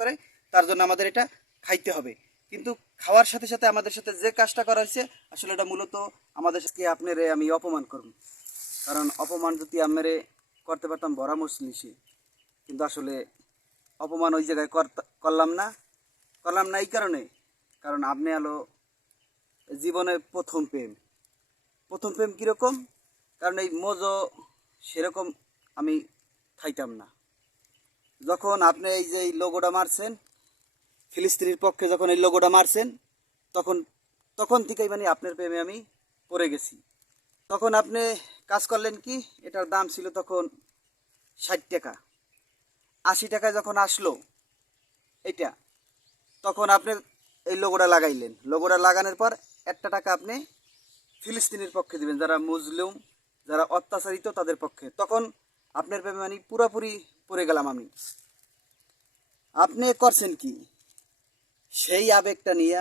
করে, তার জন্য আমাদের এটা খাইতে হবে। কিন্তু খাওয়ার সাথে সাথে আমাদের সাথে যে কাজটা করা হয়েছে আসলে এটা মূলত আমাদের সাথে আপনারে আমি অপমান করব। কারণ অপমান যদি আমারে করতে পারতাম বড়া মুসলিসে, কিন্তু আসলে অপমান ওই জায়গায় করলাম না এই কারণে, কারণ আপনি হলো জীবনে প্রথম প্রেম কীরকম, কারণ এই মজো সেরকম আমি খাইতাম না। যখন আপনি এই যে এই লোগোটা মারছেন ফিলিস্তিনির পক্ষে, যখন এই লোগোটা মারছেন তখন তখন থেকেই মানে আপনার প্রেমে আমি পড়ে গেছি। তখন আপনি কাজ করলেন কি, এটার দাম ছিল তখন 60 টাকা, 80 টাকায় যখন আসলো এটা, তখন আপনি এই লোগোটা লাগাইলেন। লোগোটা লাগানোর পর 1 টাকা আপনি ফিলিস্তিনির পক্ষে দিবেন, যারা মুসলিম, যারা অত্যাচারিত তাদের পক্ষে। তখন আপনার প্রেমে মানে পুরাপুরি পড়ে গেলাম আমি। আপনি করছেন কি, সেই আবেগটা নিয়ে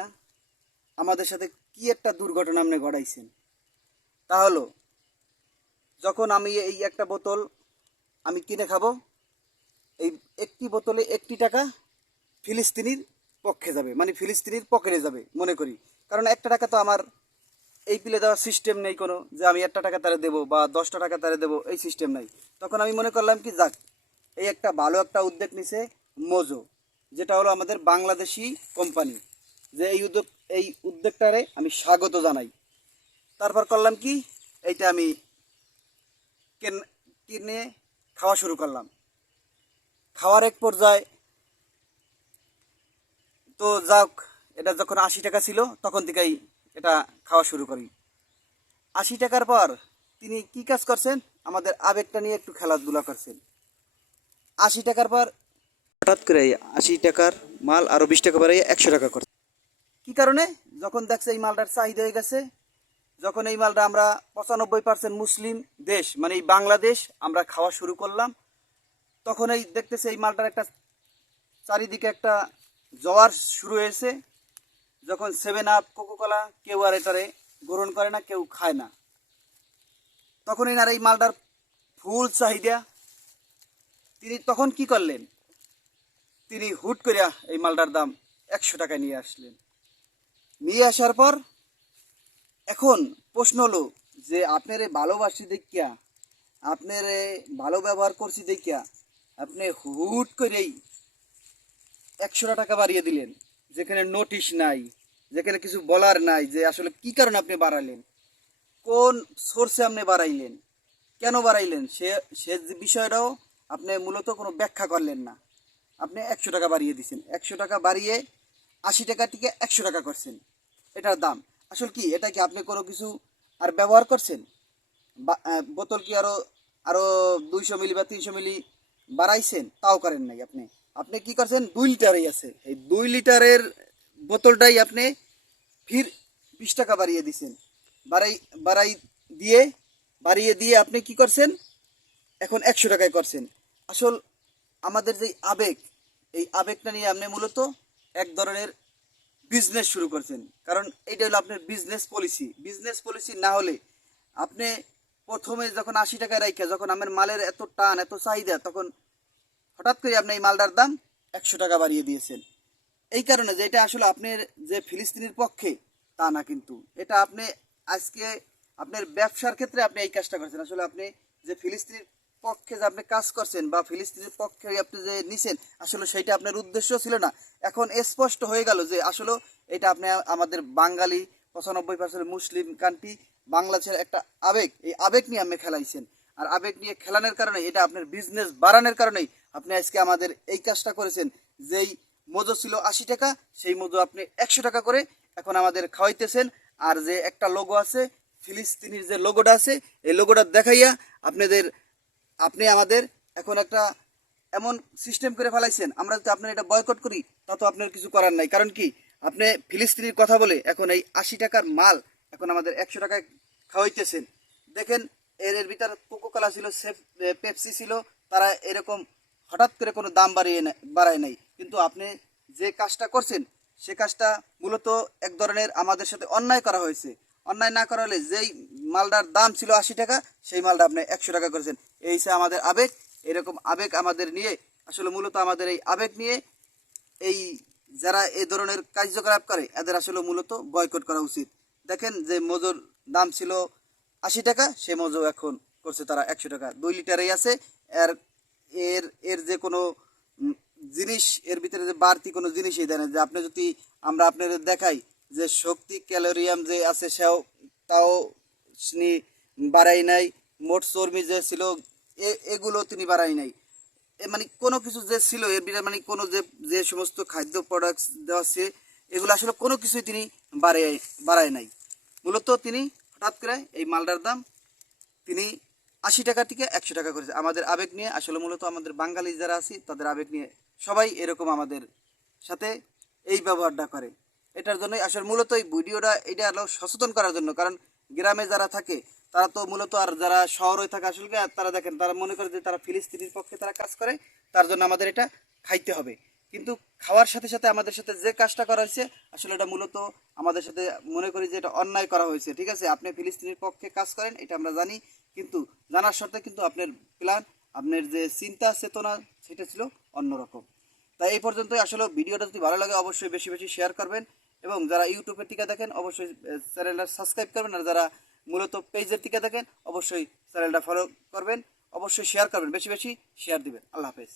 আমাদের সাথে কি একটা দুর্ঘটনা আপনি ঘটাইছেন। তা হলো, যখন আমি এই একটা বোতল আমি কিনে খাবো, এই একটি বোতলে 1 টাকা ফিলিস্তিনির পক্ষে যাবে, মানে ফিলিস্তিনির পকেটে যাবে মনে করি। কারণ 1 টাকা তো আমার এই পিলে দেওয়ার সিস্টেম নেই কোনো, যে আমি 1 টাকা তারে দেবো বা 10 টাকা তারে দেবো, এই সিস্টেম নাই। তখন আমি মনে করলাম কি, যাক এই একটা ভালো একটা উদ্যোগ নিছে মোজো, যেটা হলো আমাদের বাংলাদেশি কোম্পানি, যে এই উদ্যোগটারে আমি স্বাগত জানাই। তারপর করলাম কি, এইটা আমি কিনে খাওয়া শুরু করলাম। খাওয়ার এক পর্যায়ে তো যাক, এটা যখন 80 টাকা ছিল তখন থেকেই এটা খাওয়া শুরু করি। 80 টাকার পর তিনি কি কাজ করছেন, আমাদের আবেগটা নিয়ে একটু খেলাধুলা করছেন। 80 টাকার পর হঠাৎ করে 80 টাকার মাল আরও 20 টাকা বাড়িয়ে 100 টাকা করছে। কী কারণে, যখন দেখছে এই মালটার চাহিদা হয়ে গেছে, যখন এই মালটা আমরা 95% মুসলিম দেশ মানে এই বাংলাদেশ আমরা খাওয়া শুরু করলাম, তখন এই দেখতেছে এই মালটার একটা চারিদিকে একটা জোয়ার শুরু হয়েছে। যখন 7 আপ, কোকোকোলা কেউ আর এটারে গ্রহণ করে না, কেউ খায় না, তখন এনার এই মালটার ফুল চাহিদা। তিনি তখন কি করলেন, তিনি হুট করিয়া এই মালটার দাম 100 টাকায় নিয়ে আসলেন। নিয়ে আসার পর এখন প্রশ্ন হলো যে আপনারে ভালোবাসি দেখিয়া, আপনারে ভালো ব্যবহার করছি দেখিয়া আপনি হুট করেই 100 টাকা বাড়িয়ে দিলেন, যেখানে নোটিশ নাই, যেখানে কিছু বলার নাই যে আসলে কি কারণে আপনি বাড়াইলেন, কোন সোর্সে আপনি বাড়াইলেন, কেন বাড়াইলেন, সে বিষয়টাও আপনি মূলত কোনো ব্যাখ্যা করলেন না। আপনি 100 টাকা বাড়িয়ে দিচ্ছেন, 100 টাকা বাড়িয়ে 80 টাকা থেকে 100 টাকা করছেন এটার দাম। আসলে কি, এটা কি আপনি কোনো কিছু আর ব্যবহার করছেন? বোতল কি আরও আরও 200 মিলি বা 300 মিলি বাড়াইছেন? তাও করেন নাই। আপনি আপনি কি করছেন, 2 লিটারই আছে, এই 2 লিটারের বোতলটাই আপনি ফির 20 টাকা বাড়িয়ে দিচ্ছেন। বাড়াই বাড়াই দিয়ে বাড়িয়ে দিয়ে আপনি কি করছেন, এখন 100 টাকায় করছেন। আসল আমাদের যে আবেগ, এই আবেগটা নিয়ে আপনি মূলত এক ধরনের বিজনেস শুরু করছেন। কারণ এইটা হলো আপনার বিজনেস পলিসি না হলে আপনি প্রথমে যখন 80 টাকায় রাখা, যখন আমার মালের এত টান এত চাহিদা, তখন হঠাৎ করে আপনি এই মালটার দাম 100 টাকা বাড়িয়ে দিয়েছেন। এই কারণে যে এটা আসলে আপনার যে ফিলিস্তিনির পক্ষে তা না, কিন্তু এটা আপনি আজকে আপনার ব্যবসার ক্ষেত্রে আপনি এই কাজটা করছেন। আসলে আপনি যে ফিলিস্তিনির পক্ষে যে আপনি কাজ করছেন বা ফিলিস্তিনির পক্ষে আপনি যে নিছেন, আসলে সেইটা আপনার উদ্দেশ্য ছিল না। এখন স্পষ্ট হয়ে গেল যে আসলে এটা আপনি আমাদের বাঙালি 95% মুসলিম কান্ট্রি বাংলাদেশের একটা আবেগ, এই আবেগ নিয়ে আপনি খেলাইছেন। আর আবেগ নিয়ে খেলানোর কারণে এটা আপনার বিজনেস বাড়ানোর কারণেই আপনি আজকে আমাদের এই কাজটা করেছেন। যেই মজো ছিল 80 টাকা, সেই মজো আপনি 100 টাকা করে এখন আমাদের খাওয়াইতেছেন। আর যে একটা লোগো আছে, ফিলিস্তিনির যে লোগোটা আছে, এই লোগোটা দেখাইয়া আপনি আমাদের এখন একটা এমন সিস্টেম করে ফেলাইছেন, আমরা যদি আপনার এটা বয়কট করি তা তো আপনার কিছু করার নাই। কারণ কি, আপনি ফিলিস্তিনির কথা বলে এখন এই 80 টাকার মাল এখন আমাদের 100 টাকায় খাওয়াইতেছেন। দেখেন এর ভিতর কোকোকোলা ছিল, পেপসি ছিল, তারা এরকম হঠাৎ করে কোনো দাম বাড়ায় নাই। কিন্তু আপনি যে কাজটা করছেন সে কাজটা মূলত এক ধরনের আমাদের সাথে অন্যায় করা হয়েছে। অন্যায় না করা হলে যেই মালটার দাম ছিল 80 টাকা, সেই মালটা আপনি 100 টাকা করেছেন। এই হচ্ছে আমাদের আবেগ। এরকম আবেগ আমাদের নিয়ে আসলে মূলত আমাদের এই আবেগ নিয়ে এই যারা এই ধরনের কার্যকলাপ করে এদের আসলে মূলত বয়কট করা উচিত। দেখেন যে মজুর দাম ছিল 80 টাকা, সে মজু এখন করছে তারা 100 টাকা, 2 লিটারেই আছে। এর এর এর যে কোনো উম, জিনিস এর ভিতরে যে বাড়তি কোনো জিনিসই দেয় না। যে আপনি যদি আমরা আপনাদের দেখাই যে শক্তি ক্যালোরিয়াম যে আছে সেও তাও তিনি বাড়াই নাই, মোট চর্বি যে ছিল এগুলো তিনি বাড়াই নাই। মানে কোনো কিছু যে ছিল এর ভিতরে মানে কোনো যে যে সমস্ত খাদ্য প্রোডাক্টস দেওয়া আছে এগুলো আসলে কোনো কিছুই তিনি বাড়ায় নাই। মূলত তিনি হঠাৎ করে এই মালটার দাম তিনি 80 টাকা থেকে 100 টাকা করেছে। আমাদের আবেগ নিয়ে আসলে মূলত আমাদের বাঙালি যারা আছি তাদের আবেগ নিয়ে সবাই এরকম আমাদের সাথে এই ব্যবহারটা করে। এটার জন্যই আসলে মূলত এই ভিডিওটা এটা হলো সচেতন করার জন্য। কারণ গ্রামে যারা থাকে তারা তো মূলত আর যারা শহরে থাকে আসলে কি, আর তারা দেখেন তারা মনে করে যে তারা ফিলিস্তিনির পক্ষে তারা কাজ করে, তার জন্য আমাদের এটা খাইতে হবে। কিন্তু খাওয়ার সাথে সাথে আমাদের সাথে যে কাজটা করা হয়েছে আসলে এটা মূলত আমাদের সাথে মনে করি যে এটা অন্যায় করা হয়েছে। ঠিক আছে, আপনি ফিলিস্তিনির পক্ষে কাজ করেন এটা আমরা জানি, কিন্তু জানার সত্ত্বে কিন্তু আপনার প্ল্যান, আপনার যে চিন্তা চেতনা সেটা ছিল অন্যরকম। তাই এই পর্যন্তই। আসলে ভিডিওটা যদি ভালো লাগে অবশ্যই বেশি বেশি শেয়ার করবেন, এবং যারা ইউটিউবের থেকে দেখেন অবশ্যই চ্যানেলটা সাবস্ক্রাইব করবেন, আর যারা মূলত পেজের থেকে দেখেন অবশ্যই চ্যানেলটা ফলো করবেন, অবশ্যই শেয়ার করবেন, বেশি বেশি শেয়ার দিবেন। আল্লাহ হাফেজ।